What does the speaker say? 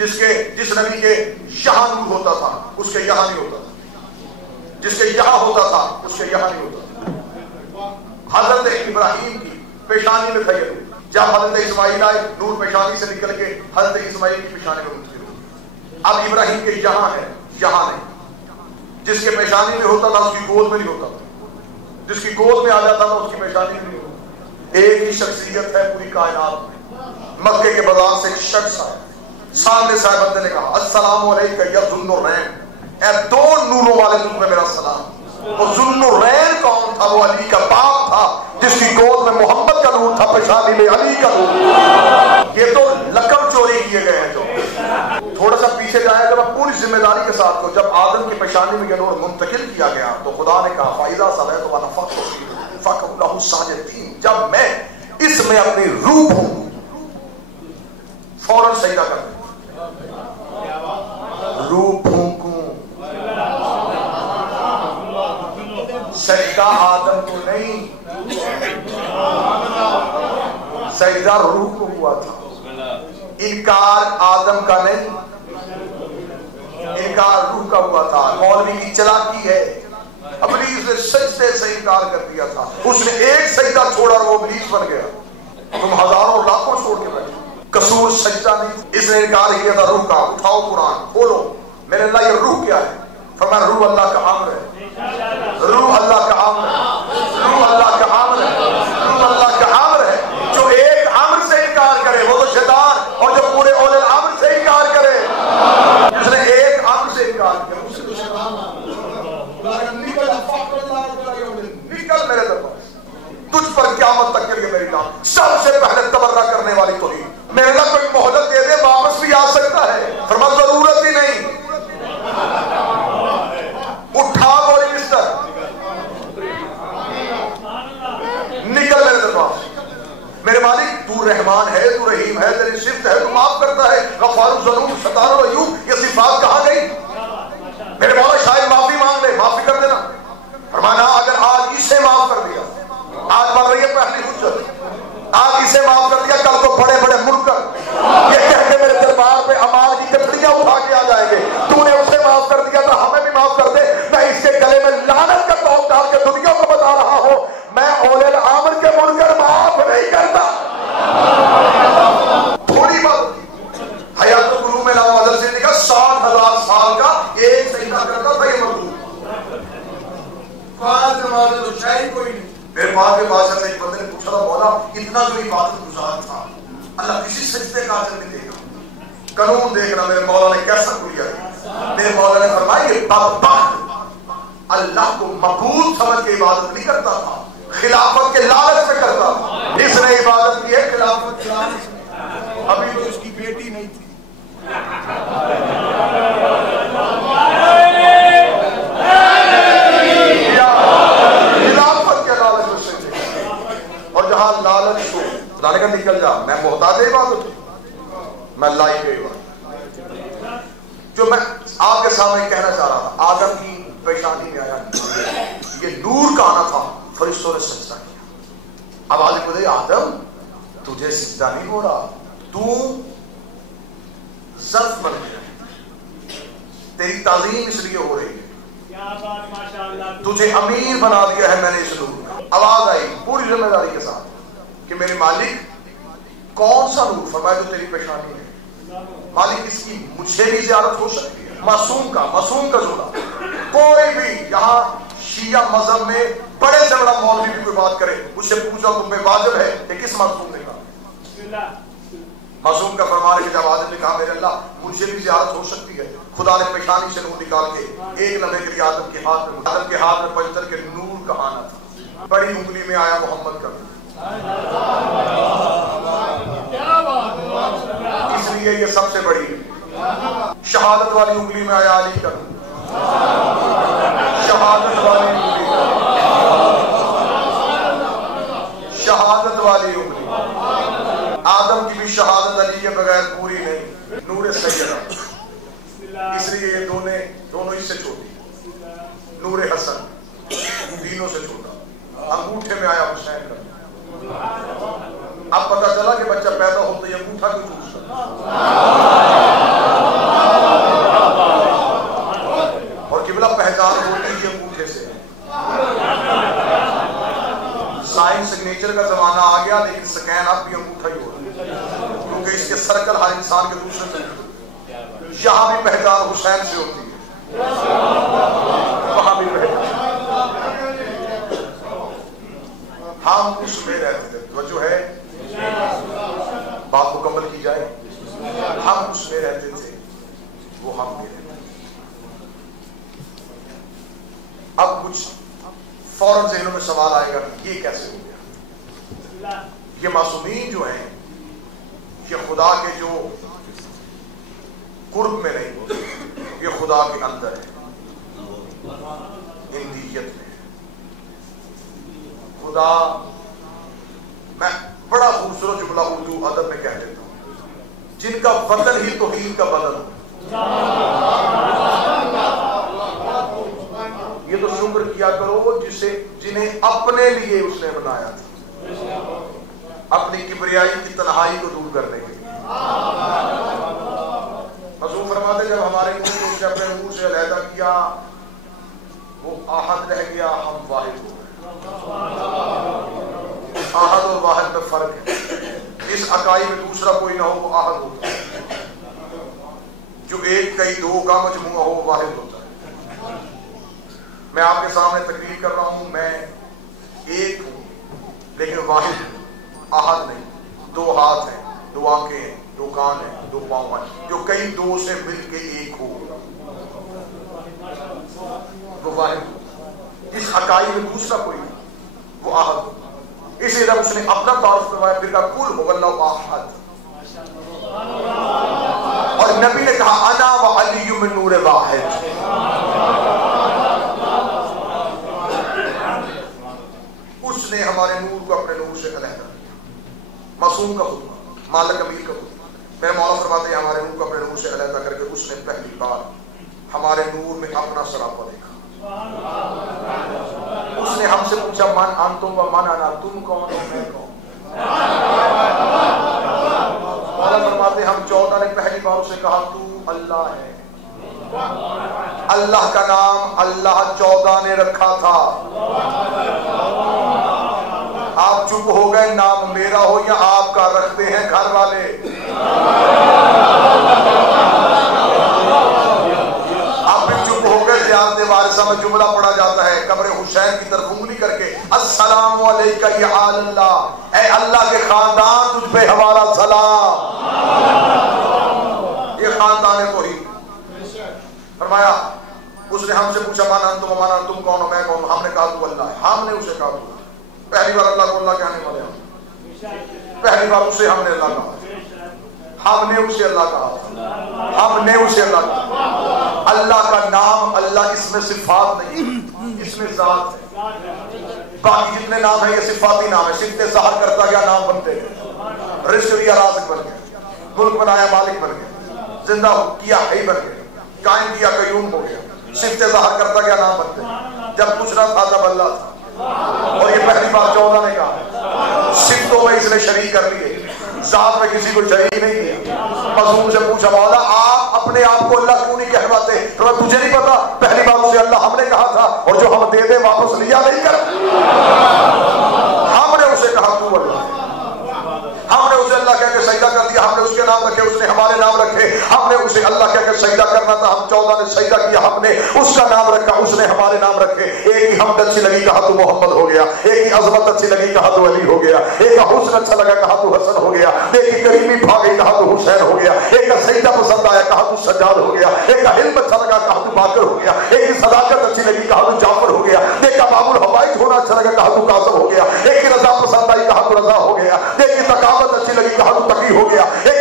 جس نبی کے یہاں نور ہوتا تھا اس کے یہاں نہیں ہوتا تھا، جس کے یہاں ہوتا تھا اس کے یہاں نہیں ہوتا تھا۔ حضرت ابراہیم کی پیشانی میں تھا یہ نور، جب حضرت اسماعیل آئے نور پیشانی سے نکل کے حضرت اسماعیل کی پیشانی میں منتقل ہو۔ اب ابراہیم کے یہاں ہے، یہاں نہیں، جس کے پیشانی میں ہوتا تھا اس کی گود میں نہیں ہوتا تھا، جس کی گود میں آ جاتا تھا اس کی پیشانی میں نہیں ہوتا۔ ایک ہی شخصیت ہے پوری کائنات میں۔ مکے کے بازار سے ایک شخص آیا، سامنے سے بندے نے کہا السلام علیکم یا ذو النورین، اے دو نوروں والے تم میں میرا سلام۔ وہ ذو النورین کون تھا؟ وہ علی کا باپ تھا جس کی گود میں محمد کا نور تھا، پیشانی میں علی کا نور۔ یہ تو لقب چوری کیے گئے ہیں۔ جو تھوڑا سا پیچھے جائے گا پوری ذمہ داری کے ساتھ کو، جب آدم کی پیشانی میں یہ نور منتقل کیا گیا تو خدا نے کہا فَإِذَا صَلَيْتُ وَنَفَخْتُ فِيهِ فَقُوا لَهُ سَاجِدِينَ، جب میں اس میں اپنی روح ہوں فوراً سجدہ کر دیں، روح پھونکوں۔ سجدہ آدم کو نہیں، سجدہ روح کو ہوا تھا۔ انکار آدم کا نہیں، انکار روح کا ہوا تھا۔ مولوی کی چلاکی ہے، ابلیس نے سجدے سے انکار کر دیا تھا، اس نے ایک سجدہ چھوڑا اور وہ ابلیس بن گیا۔ تم ہزاروں لاکھوں چھوڑ کے بیٹھے، قصور سجدہ نہیں، اس نے انکار کیا تھا روح کا۔ اٹھاؤ قرآن کھولو، میرے اللہ یہ روح کیا ہے؟ فرمایا روح اللہ کا امر ہے، روح اللہ کا امر ہے، روح اللہ کا امر ہے، روح اللہ کا امر ہے۔ جو ایک امر سے انکار کرے وہ تو شیطان، اور جو پورے اولے امر سے انکار کرے، جس نے ایک امر سے انکار کیا اس سے تو شیطان نکل میرے دربار، تجھ پر قیامت تک کے لیے میری نام سب سے پہلے تبرہ کرنے والی تو ہی میرے اللہ کوئی مہلت دے دے واپس بھی آ سکتا ہے۔ فرمایا ضرورت ہی نہیں، اٹھا بولی مستر نکل میرے دربار۔ میرے مالک تو رحمان ہے، تو رحیم ہے، تیری صفت ہے، تو معاف کرتا ہے، غفار الذنوب ستار العیوب، یہ صفات کہاں گئی؟ میرے مولا شاید معافی مانگ لے، معافی کر دینا۔ فرمانا اگر آج اسے معاف کر دیا، آج بڑھ رہی ہے پہلی حجت، آج اسے معاف کر دیا کل کو بڑے بڑے منکر یہ کہہ کے میرے دربار پہ اعمال کی کتریاں اٹھا کے آ جائیں گے، تو نے اسے معاف کر دیا تو ہمیں بھی معاف کر دے۔ میں اس کے گلے میں لعنت کا توق ڈال کے دنیا کو بتا رہا ہوں، میں اولے الامر کے منکر معاف نہیں کرتا۔ تھوڑی بات حیات القلوب میں نام مدرسے نے کہا 60,000 سال کا ایک سجدہ کرتا تھا یہ مردود، فاضل نماز تو شاید کوئی نہیں۔ میرے پاس کے بادشاہ سے ایک بندے نے پوچھا تھا مولا اتنا جو عبادت گزار تھا اللہ کسی سجدے کا اجر نہیں دے گا؟ قانون دیکھنا میرے مولا نے کیسا کیا ہے۔ میرے مولا نے فرمایا یہ بدبخت اللہ کو مقبول سمجھ کے عبادت نہیں کرتا تھا، خلافت کے لالچ میں کرتا تھا۔ اس نے عبادت کی ہے خلافت کے لالچ میں، ابھی تو اس کی بیٹی نہیں تھی۔ اور جہاں لالچ ہو خدا نے کہا نکل جا، میں محتاج عبادت، میں لائق عبادت۔ جو میں آپ کے سامنے کہنا چاہ رہا تھا، آدم کی پیشانی میں آیا یہ نور کا آنا تھا، فرشتوں نے سجدہ کیا۔ اب آدم کو دے آدم تجھے سجدہ نہیں ہو رہا، تو ظرف بن گیا، تیری تعظیم اس لیے ہو رہی ہے، تجھے امیر بنا دیا ہے میں نے اس نور میں۔ آواز آئی پوری ذمہ داری کے ساتھ کہ میرے مالک کون سا نور؟ فرمایا جو تیری پیشانی ہے۔ مالک اس کی مجھے بھی زیارت ہو سکتی ہے، معصوم کا جملہ۔ کوئی بھی یہاں شیعہ مذہب میں بڑے سے بڑا مولوی بھی کوئی بات کرے اس سے پوچھو تم پہ واجب ہے کہ کس معصوم نے کہا؟ معصوم کا فرمان ہے کہ جب آدم نے کہا میرے اللہ مجھے بھی زیارت ہو سکتی ہے، خدا نے پیشانی سے نور نکال کے ایک لمحے کے لیے آدم کے ہاتھ میں پنجر کے نور کا آنا تھا۔ بڑی انگلی میں آیا محمد کا نور، اس لیے یہ سب سے بڑی ہے۔ شہادت والی انگلی میں آیا علی کا نور، شہادت والی انگلی، شہادت والی انگلی۔ آدم کی بھی شہادت علی کے بغیر پوری نہیں، نور سیدہ، اس لیے یہ دونوں اس سے چھوٹی، نور حسن تینوں سے چھوٹا۔ انگوٹھے میں آیا حسین کا، اب پتہ چلا کہ بچہ پیدا ہوتا ہے انگوٹھا کیوں چوستا ہے۔ گیا لیکن سکین اب بھی انگوٹھا ہی ہو رہا ہے، کیونکہ اس کے سرکل ہر انسان کے دوسرے سے یہاں بھی پہچان حسین سے ہوتی ہے، وہاں بھی پہچان ہم اس میں رہتے تھے. توجہ ہے، بات مکمل کی جائے. ہم اس میں رہتے تھے، وہ ہم میں رہتے تھے. اب کچھ فوراً ذہنوں میں سوال آئے گا کہ یہ کیسے ہو گیا؟ یہ معصومین جو ہیں یہ خدا کے جو قرب میں نہیں، یہ خدا کے اندر ہے، اندیت میں. خدا، میں بڑا خوبصورت جملہ اردو ادب میں کہہ دیتا ہوں، جن کا وطن ہی توحید کا بدن ہو. یہ تو شکر کیا کرو جنہیں اپنے لیے اس نے بنایا تھا، اپنی کبریائی کی تنہائی کو دور کرنے کے لیے. حضور فرماتے جب ہمارے نور کو اس نے اپنے نور سے علیحدہ کیا، وہ احد رہ گیا، ہم واحد ہو گئے. احد اور واحد میں فرق ہے. اس اکائی میں دوسرا کوئی نہ ہو وہ احد ہوتا ہے، جو ایک کئی دو کا مجموعہ ہو وہ واحد ہوتا ہے. میں آپ کے سامنے تقریر کر رہا ہوں، میں ایک ہوں لیکن واحد ہوں، احد نہیں. دو ہاتھ ہیں، دو آنکھیں ہیں، دو کان ہیں، دو پاؤں ہیں، جو کئی دو سے مل کے ایک ہو وہ واحد. اس اکائی میں دوسرا کوئی نہیں، وہ احد. اسی طرح اس نے اپنا تعارف کروایا، پھر کہا قل هو اللہ احد. اور نبی نے کہا انا وعلی من نور واحد. اس نے ہمارے نور کو اپنے نور سے علیحدہ کیا. معصوم کا حکم، مالک امیر کا حکم. میرے مولا فرماتے ہیں ہمارے نور کو اپنے نور سے علیحدہ کر کے اس نے پہلی بار ہمارے نور میں اپنا سراپا دیکھا. اس نے ہم سے پوچھا من انتم و من انا، تم کون ہو میں کون. مولا فرماتے ہیں ہم 14 نے پہلی بار اسے کہا تو اللہ ہے. اللہ کا نام اللہ 14 نے رکھا تھا. آپ چپ ہو گئے، نام میرا ہو یا آپ کا رکھتے ہیں گھر والے. آپ بھی چپ ہو گئے. زیارت وارثہ میں جملہ پڑھا جاتا ہے، قبر حسین کی طرف انگلی کر کے السلام علیکہ یا آل اللہ، اے اللہ کے خاندان تجھ پہ ہمارا سلام. یہ خاندان ہے توحید. فرمایا اس نے ہم سے پوچھا من انتم و من انا، تم کون ہو میں کون ہوں. ہم نے کہا تو اللہ ہے. ہم نے اسے کہا تو. پہلی بار اللہ کو اللہ کہنے والے ہم، پہلی بار اسے ہم نے اللہ کہا، ہم نے اسے اللہ کہا، ہم نے اسے اللہ کہا. اللہ کا نام اللہ، اس میں صفات نہیں، اس میں ذات ہے. باقی جتنے نام ہیں یہ صفاتی نام ہے. صفت ظاہر کرتا گیا نام بنتے گئے. رزق دیا رازق بن گیا، ملک بنایا مالک بن گیا، زندہ کیا حی بن گیا، قائم کیا قیوم ہو گیا. صفت ظاہر کرتا گیا نام بنتے گئے. جب پوچھنا تھا تب اللہ تھا. اور یہ پہلی بار 14 نے کہا. صفتوں میں اس نے شریک کر لیے، ذات میں کسی کو شریک نہیں کیا. معصوم سے پوچھا مولا آپ اپنے آپ کو اللہ کیوں نہیں کہواتے؟ تو تجھے نہیں پتا پہلی بار اسے اللہ ہم نے کہا تھا، اور جو ہم دے دے واپس لیا نہیں کر. ہم نے اسے کہا تو اللہ. ہم نے اسے اللہ کہہ کے سجدہ کر دیا. ہم نے اس کے نام رکھے، اس نے ہمارے نام رکھے. ہم نے اسے اللہ کہہ کے سجدہ کرنا تھا، ہم 14 نے سجدہ کیا. ہم نے اس کا نام رکھا، اس نے ہمارے نام رکھے. ایک ہی حمد اچھی لگی کہا تو محمد ہو گیا، ایک ہی عظمت اچھی لگی کہا تو علی ہو گیا، ایک کا حسن اچھا لگا کہا تو حسن ہو گیا، ایک کی کریمی بھا گئی کہا تو حسین ہو گیا، ایک کا سجدہ پسند آیا کہا تو سجاد ہو گیا، ایک کا علم اچھا لگا کہا تو باقر ہو گیا، ایک کی صداقت اچھی لگی کہا تو جعفر ہو گیا، ایک کا باب الحوائج ہونا اچھا لگا کہا تو قاسم ہو گیا، ایک کی رضا پسند آئی کہا تو رضا ہو گیا، ایک کی ثقافت اچھی لگی کہا تو تقی ہو گیا، ایک